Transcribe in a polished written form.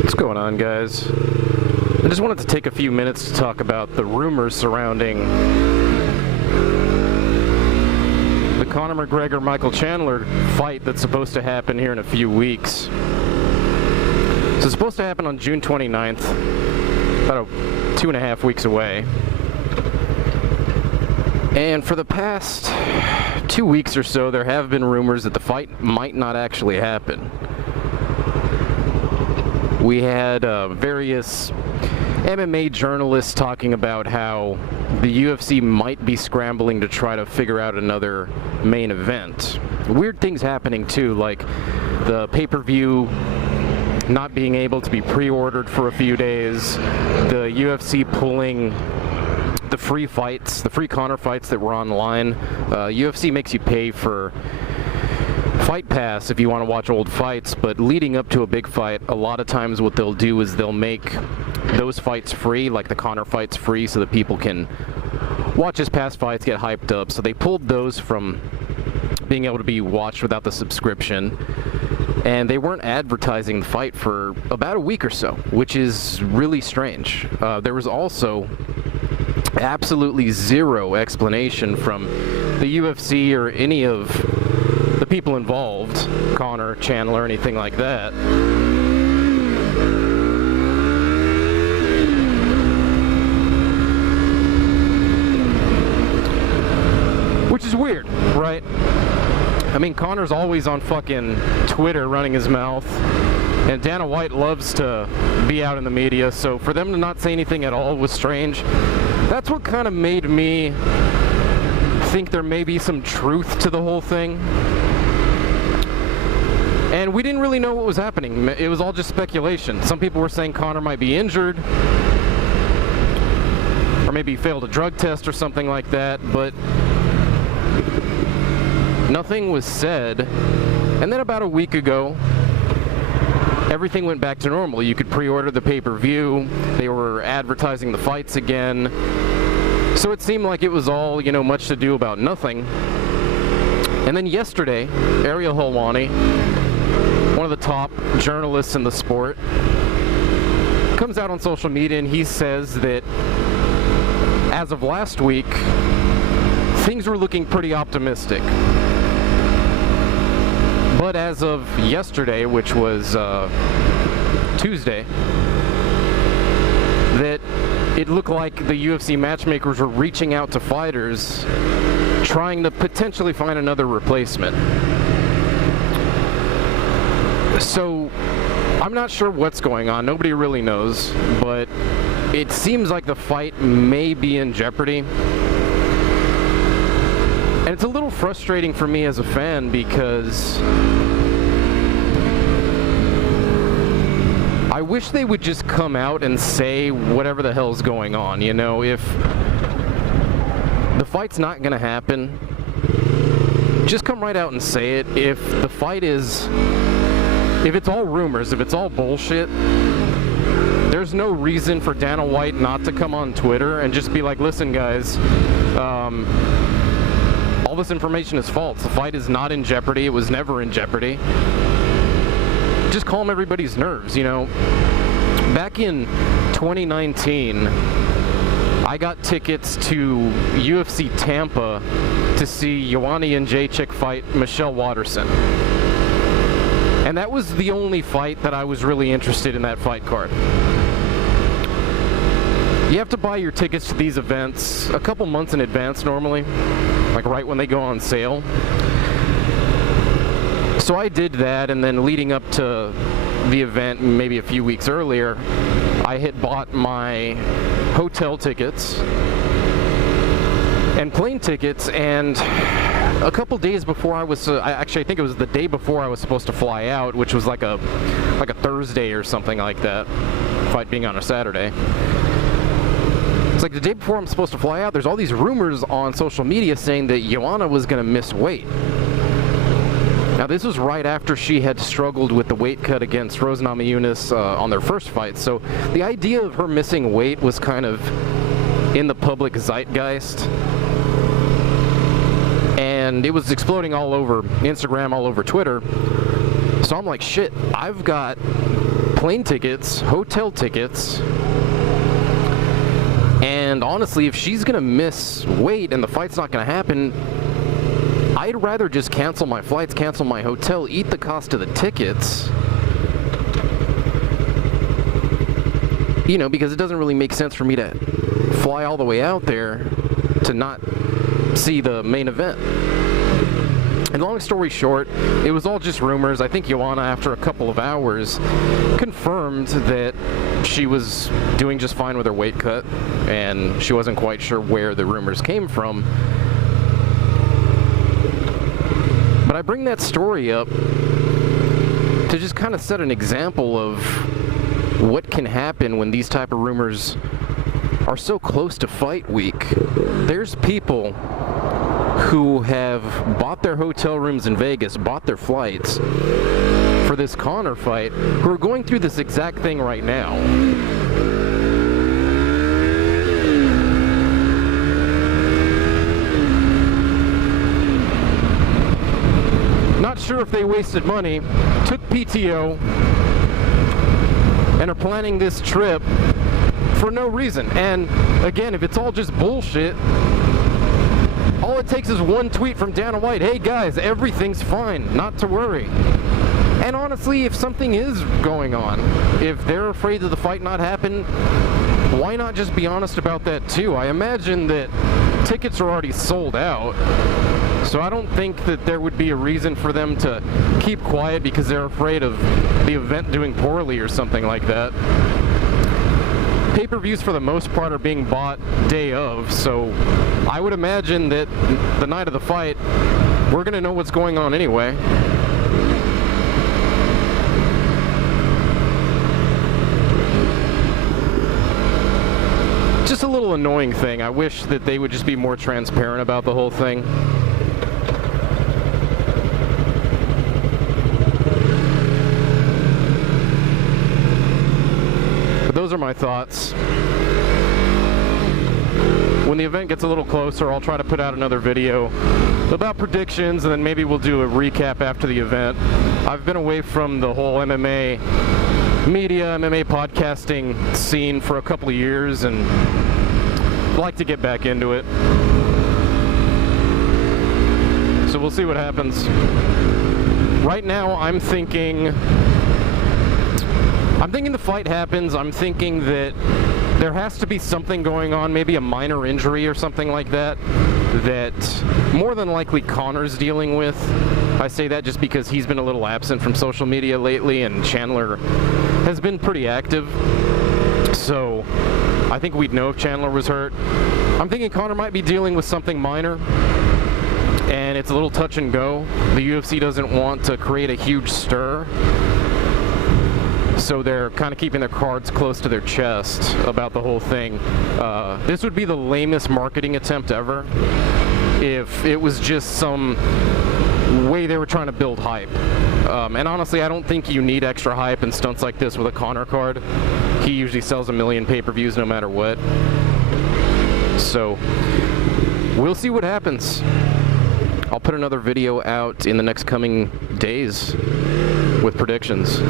What's going on, guys? I just wanted to take a few minutes to talk about the rumors surrounding the Conor McGregor-Michael Chandler fight that's supposed to happen here in a few weeks. So it's supposed to happen on June 29th, about 2.5 weeks away. And for the past 2 weeks or so, there have been rumors that the fight might not actually happen. We had various MMA journalists talking about how the UFC might be scrambling to try to figure out another main event. Weird things happening too, like the pay-per-view not being able to be pre-ordered for a few days, the UFC pulling the free fights, the free Conor fights that were online. UFC makes you pay for Fight Pass if you want to watch old fights, but leading up to a big fight, a lot of times what they'll do is they'll make those fights free, like the Conor fights free, so that people can watch his past fights, get hyped up. So they pulled those from being able to be watched without the subscription, and they weren't advertising the fight for about a week or so, which is really strange. There was also absolutely zero explanation from the UFC or any of the people involved, Conor, Chandler, anything like that. Which is weird, right? I mean, Conor's always on fucking Twitter running his mouth, and Dana White loves to be out in the media, so for them to not say anything at all was strange. That's what kind of made me think there may be some truth to the whole thing. And we didn't really know what was happening. It was all just speculation. Some people were saying Conor might be injured, or maybe he failed a drug test or something like that, but nothing was said. And then about a week ago, everything went back to normal. You could pre-order the pay-per-view. They were advertising the fights again. So it seemed like it was all, much to do about nothing. And then yesterday, Ariel Helwani, one of the top journalists in the sport, comes out on social media and he says that as of last week, things were looking pretty optimistic. But as of yesterday, which was Tuesday, that it looked like the UFC matchmakers were reaching out to fighters, trying to potentially find another replacement. So, I'm not sure what's going on. Nobody really knows, but it seems like the fight may be in jeopardy. And it's a little frustrating for me as a fan because I wish they would just come out and say whatever the hell's going on. If the fight's not going to happen, just come right out and say it. If the fight is... If it's all rumors, if it's all bullshit, there's no reason for Dana White not to come on Twitter and just be like, listen guys, all this information is false. The fight is not in jeopardy. It was never in jeopardy. Just calm everybody's nerves, Back in 2019, I got tickets to UFC Tampa to see Joanna Jędrzejczyk fight Michelle Waterson. And that was the only fight that I was really interested in that fight card. You have to buy your tickets to these events a couple months in advance normally, like right when they go on sale. So I did that, and then leading up to the event, maybe a few weeks earlier, I had bought my hotel tickets and plane tickets, and a couple days before I was, I think it was the day before I was supposed to fly out, which was like a Thursday or something like that, fight being on a Saturday. It's like the day before I'm supposed to fly out, there's all these rumors on social media saying that Joanna was going to miss weight. Now this was right after she had struggled with the weight cut against Rose Namajunas on their first fight, so the idea of her missing weight was kind of in the public zeitgeist. And it was exploding all over Instagram, all over Twitter. So I'm like, shit, I've got plane tickets, hotel tickets, and honestly, if she's gonna miss weight and the fight's not gonna happen, I'd rather just cancel my flights, cancel my hotel, eat the cost of the tickets. You know, because it doesn't really make sense for me to fly all the way out there to not see the main event. And long story short, it was all just rumors. I think Joanna, after a couple of hours, confirmed that she was doing just fine with her weight cut, and she wasn't quite sure where the rumors came from. But I bring that story up to just kind of set an example of what can happen when these type of rumors are so close to fight week. There's people who have bought their hotel rooms in Vegas, bought their flights for this Conor fight, who are going through this exact thing right now. Not sure if they wasted money, took PTO, and are planning this trip for no reason. And again, if it's all just bullshit, all it takes is one tweet from Dana White, hey guys, everything's fine, not to worry. And honestly, if something is going on, if they're afraid of the fight not happen, why not just be honest about that too? I imagine that tickets are already sold out, so I don't think that there would be a reason for them to keep quiet because they're afraid of the event doing poorly or something like that. Pay-per-views for the most part are being bought day of, so I would imagine that the night of the fight, we're going to know what's going on anyway. Just a little annoying thing. I wish that they would just be more transparent about the whole thing. Those are my thoughts. When the event gets a little closer, I'll try to put out another video about predictions, and then maybe we'll do a recap after the event. I've been away from the whole MMA media, MMA podcasting scene for a couple of years, and I'd like to get back into it. So we'll see what happens. Right now, I'm thinking the fight happens. I'm thinking that there has to be something going on, maybe a minor injury or something like that, that more than likely Conor's dealing with. I say that just because he's been a little absent from social media lately, and Chandler has been pretty active. So I think we'd know if Chandler was hurt. I'm thinking Conor might be dealing with something minor, and it's a little touch and go. The UFC doesn't want to create a huge stir, so they're kind of keeping their cards close to their chest about the whole thing. This would be the lamest marketing attempt ever if it was just some way they were trying to build hype. And honestly, I don't think you need extra hype and stunts like this with a Conor card. He usually sells 1 million pay-per-views no matter what. So we'll see what happens. I'll put another video out in the next coming days with predictions.